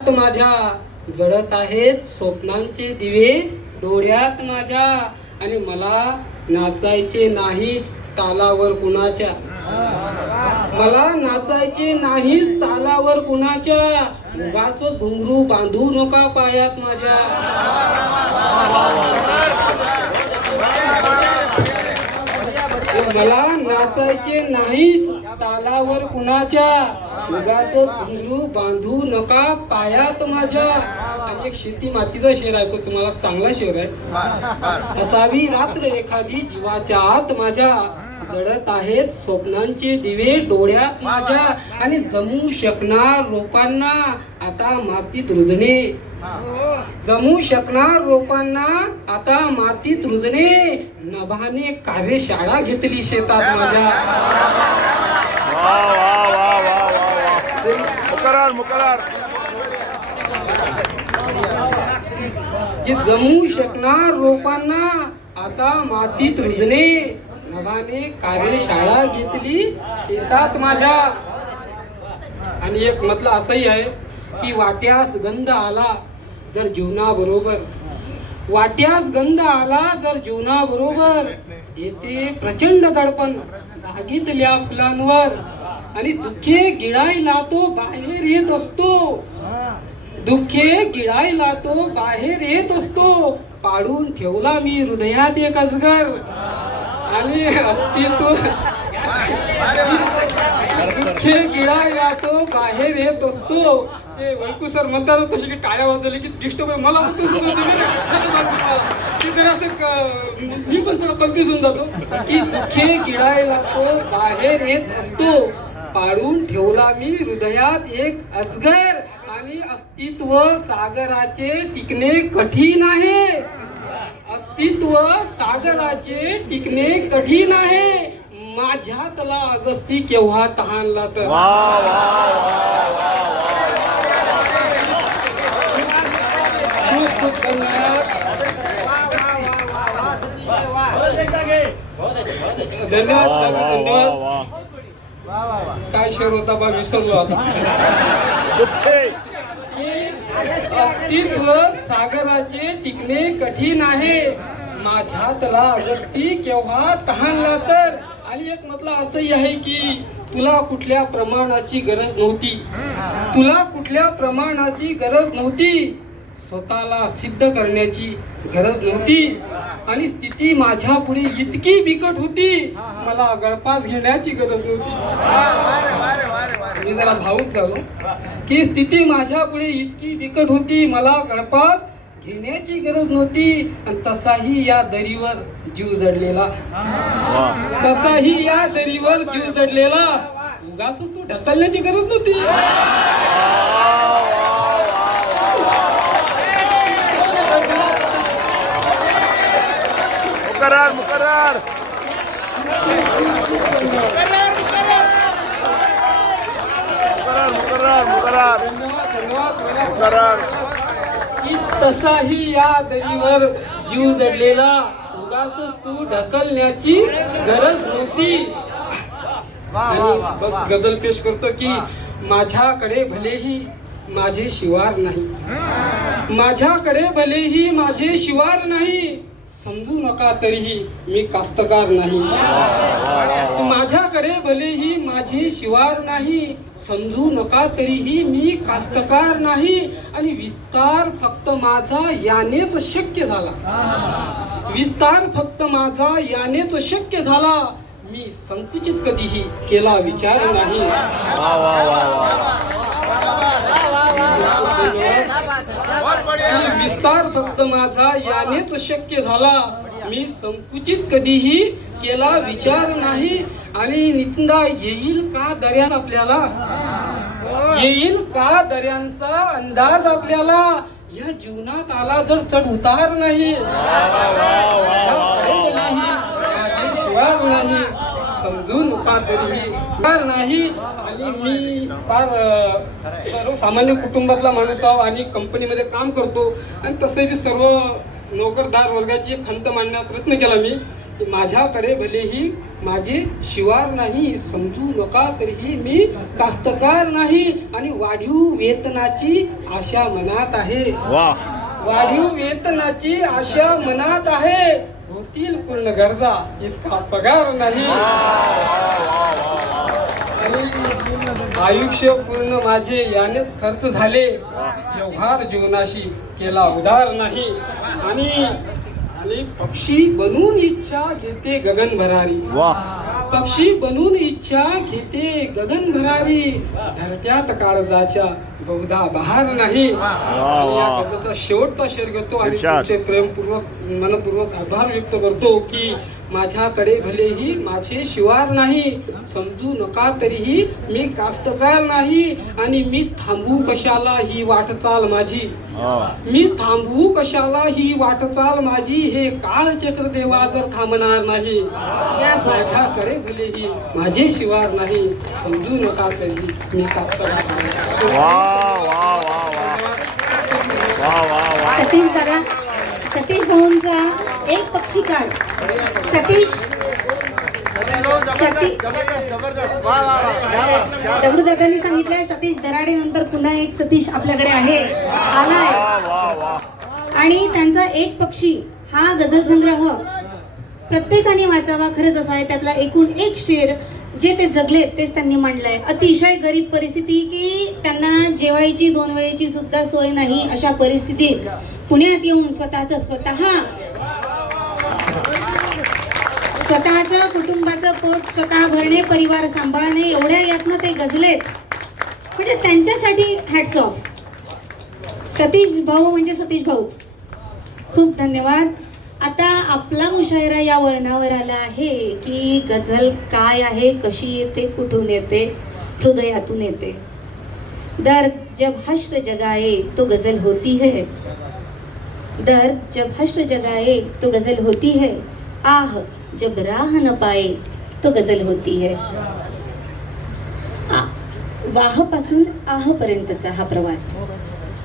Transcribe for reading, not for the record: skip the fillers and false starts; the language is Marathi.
माझ्या जळत आहेत स्वप्नांचे दिवे डोळ्यात माझ्या, आणि मला नाचायचे नाहीच तालावर कुणाच्या, मला नाचायचे नाहीच तालावर कुणाच्या, उगाचच घुंगरू बांधू नका पायात माझ्या. मला नाचायचे नाहीच तालावर कुणाच्या, उगाचच घुंगरू बांधू नका पायात माझ्या. आणि एक शेती मातीचा शेर आहे, तो तुम्हाला चांगला शेर आहे. असावी रात्र एखादी जीवाच्या आत माझ्या, जळत आहेत स्वप्नांचे दिवे डोळ्यात माझ्या, आणि जमू शकणार रोपांना आता मातीत रुजणे, जमू शकणार रोपांना आता मातीत रुजणे, नभाने कार्यशाळा घेतली शेतात माझ्या. जमू शकणार रोपांना आता मातीत रुजणे, नभाने कार्यशाळा घेतली शेतात माझ्या. आणि एक म्हटलं असंही आहे की वाट्यास गंध आला जर जीवनाबरोबर, वाट्यास गंध आला जर जीवनाबरोबर, येते प्रचंड दडपण बागीतल्या फुलांवर, आणि दुःखे गिळायला तो बाहेर येत असतो, दुःखे गिळायला तो बाहेर येत असतो, पाडून ठेवला मी हृदयात एक अजगर, आणि अस्तित्व दुःखे गिळायला तो बाहेर येत असतो. ते वैकू सर म्हणतात तशी की टाळ्या वाजवली की डिस्टर्ब मला म्हणतो की जरा असं मी पण थोडा कन्फ्युज होऊन जातो की दुःखे गिळायला तो बाहेर येत असतो, पाडून ठेवला मी हृदयात एक अजगर, आणि अस्तित्व सागराचे टिकणे कठीण आहे, अस्तित्व सागराचे टिकणे कठीण आहे, माझ्यातला अगस्ती केव्हा तहानला तर. खूप धन्यवाद धन्यवाद धन्यवाद. काय शेर होता बा विसरलो आता. अस्तित्व सागराचे टिकणे कठीण आहे, माझ्यातला अगस्ती केव्हा तहानला तर. आणि एक म्हटलं असंही आहे की तुला कुठल्या प्रमाणाची गरज नव्हती, तुला कुठल्या प्रमाणाची गरज नव्हती, स्वतःला सिद्ध करण्याची गरज नव्हती, आणि स्थिती माझ्या पुढे इतकी बिकट होती मला गळफास घेण्याची गरज नव्हती. मी जरा भावुक झालो की स्थिती माझ्या पुढे इतकी बिकट होती मला गळफास घेण्याची गरज नव्हती, आणि तसाही या दरीवर जीव जडलेला, तसाही या दरीवर जीव जडलेला, उगाच तू ढकलण्याची गरज नव्हती. मुकर्रर मुकर्रर मुकर्रर मुकर्रर मुकर्रर. तसाही या दरीवर जीव जडलेला, उगाच तू ढकलण्याची गरज नव्हती. आणि बस गझल पेश करतो की माझ्याकडे भलेही माझे शिवार नाही, माझ्याकडे भलेही माझे शिवार नाही, समजू नका तरीही मी कास्तकार नाही, माझ्याकडे भलेही माझे शिवार नाही, समजू नका तरीही मी कास्तकार नाही, आणि विस्तार फक्त माझा यानेच शक्य झाला, विस्तार फक्त माझा यानेच शक्य झाला, मी संकुचित कधीही केला विचार नाही. विस्तार फक्त माझा यानेच शक्य झाला, मी संकुचित कधीही केला विचार नाही. आणि नितंदा येईल का दर्यात आपल्याला, येईल का दर्यांचा अंदाज आपल्याला, या जीवनात आला जर चढ उतार नाही, शिवार नाही, समजू नका तरीही नाही. आणि मी फार सर्वसामान्य कुटुंबातला माणूस आहो आणि कंपनीमध्ये काम करतो, आणि तसे बी सर्व नोकरदार वर्गाची खंत मांडण्याचा प्रयत्न केला मी माझ्याकडे भलेही माझे शिवार नाही, समजू नका तरीही मी कास्तकार नाही. आणि वाढीव वेतनाची आशा मनात आहे. वा वाढीव वेतनाची आशा मनात आहे. होतील पूर्ण गरजा इतका पगार नाही. आणि आयुष्य पूर्ण माझे यानेच खर्च झाले. व्यवहार जीवनाशी केला उदार नाही. आणि पक्षी बनून इच्छा घेते गगन भरारी. वा पक्षी बनून इच्छा घेते गगन भरारी. धरत्यात काळजाच्या बहुधा बहार नाही. आणि या गझलचा शेवटचा शेर घेतो आणि इरशाद. तुमचे प्रेमपूर्वक मनपूर्वक आभार व्यक्त करतो की माझ्याकडे भलेही माझे शिवार नाही, समजू नका तरीही मी कास्तकार नाही. आणि मी थांबू कशाला ही वाटचाल माझी. मी थांबू कशाला ही वाटचाल माझी. हे काळचक्र देवा जर थांबणार नाही. माझ्याकडे भलेही माझे शिवार नाही, समजू नका तरी मी कास्तकार नाही. वा वा वा वा वा वा वा सतीश दादा, सतीश भाऊंचा एक पक्षी कार्ड. सतीश दगडू दादांनी सांगितलंय सतीश दराडे नंतर पुन्हा एक सतीश आपल्याकडे आहे, आलाय. वा वा आणि त्यांचा एक पक्षी हा गझल संग्रह प्रत्येकाने वाचावा. खरंच असा आहे. त्यातला एकूण एक शेर जे ते जगलेत तेच त्यांनी मांडलंय. अतिशय गरीब परिस्थिती की त्यांना जेवायची 2 वेळेची सुद्धा सोय नाही. अशा परिस्थितीत पुण्यात येऊन स्वतःचं कुटुंबाचं पोट स्वतः भरणे, परिवार सांभाळणे, एवढ्या यातनं ते गझलेत. म्हणजे त्यांच्यासाठी हॅट्स ऑफ. सतीश भाऊ म्हणजे सतीश भाऊच. खूप धन्यवाद. आता आपला मुशायरा या वळणावर आला आहे की गझल काय आहे, कशी येते, कुठून येते, हृदयातून येते. दर्द जब हश्र जगाए तो गजल होती है. दर्द जब हश्र जगाए तो गजल होती है. आह जब राह न पाए तो गजल होती है. वाह पासून आह पर्यंतचा हा प्रवास